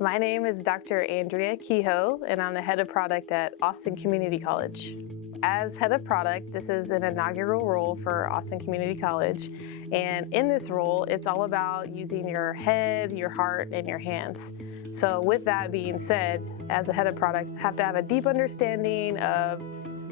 My name is Dr. Andrea Kehoe, and I'm the head of product at Austin Community College. As head of product, this is an inaugural role for Austin Community College, and in this role, it's all about using your head, your heart, and your hands. So with that being said, as a head of product, you have to have a deep understanding of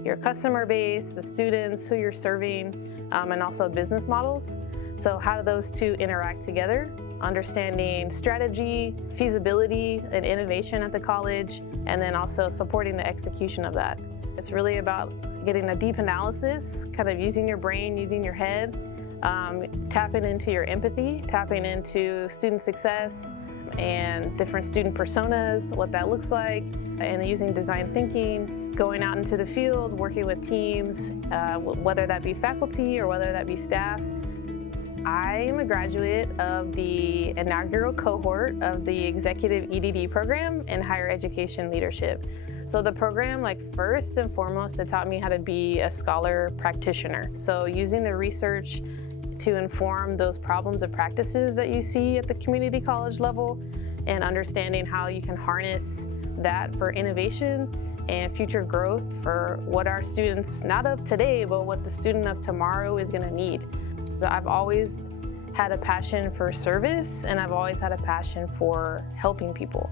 your customer base, the students, who you're serving, and also business models. So how do those two interact together? Understanding strategy, feasibility, and innovation at the college, and then also supporting the execution of that. It's really about getting a deep analysis, kind of using your brain, using your head, tapping into your empathy, tapping into student success and different student personas, what that looks like, and using design thinking, going out into the field, working with teams, whether that be faculty or whether that be staff. I am a graduate of the inaugural cohort of the Executive Ed program in higher education leadership. So the program, first and foremost, it taught me how to be a scholar practitioner. So using the research to inform those problems and practices that you see at the community college level, and understanding how you can harness that for innovation and future growth for what our students, not of today, but what the student of tomorrow is going to need. I've always had a passion for service, and I've always had a passion for helping people.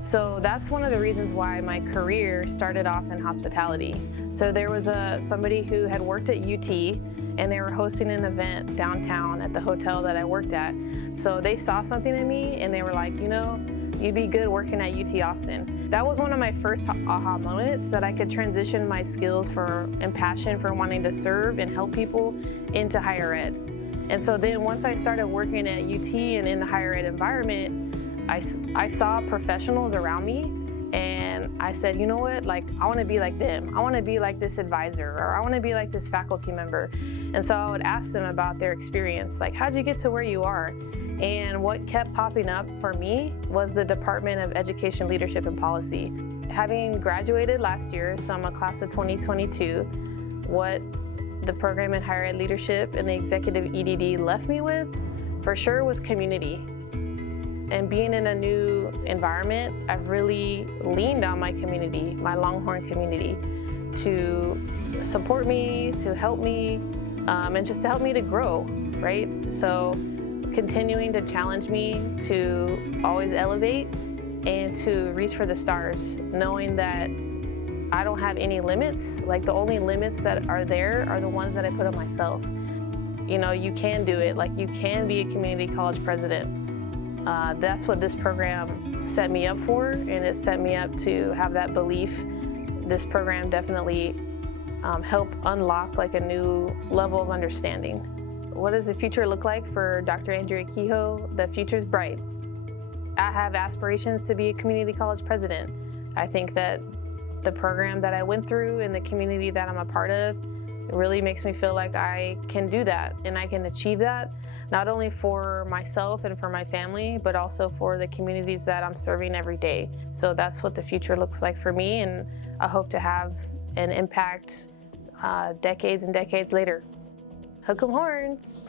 So that's one of the reasons why my career started off in hospitality. So there was somebody who had worked at UT, and they were hosting an event downtown at the hotel that I worked at. So they saw something in me, and they were like, you'd be good working at UT Austin. That was one of my first aha moments, that I could transition my skills and passion for wanting to serve and help people into higher ed. And so then once I started working at UT and in the higher ed environment, I saw professionals around me, and I said, you know what, I want to be like them. I want to be like this advisor, or I want to be like this faculty member. And so I would ask them about their experience, how'd you get to where you are? And what kept popping up for me was the Department of Education Leadership and Policy. Having graduated last year, so I'm a class of 2022, what the program in higher ed leadership and the Executive Ed left me with, for sure, was community. And being in a new environment, I've really leaned on my community, my Longhorn community, to support me, to help me, and just to help me to grow, right? So continuing to challenge me to always elevate and to reach for the stars, knowing that I don't have any limits. The only limits that are there are the ones that I put on myself. You can do it. You can be a community college president. That's what this program set me up for, and it set me up to have that belief. This program definitely helped unlock a new level of understanding. What does the future look like for Dr. Andrea Kehoe? The future's bright. I have aspirations to be a community college president. I think that the program that I went through and the community that I'm a part of, it really makes me feel like I can do that, and I can achieve that, not only for myself and for my family, but also for the communities that I'm serving every day. So that's what the future looks like for me, and I hope to have an impact decades and decades later. Hook 'em horns.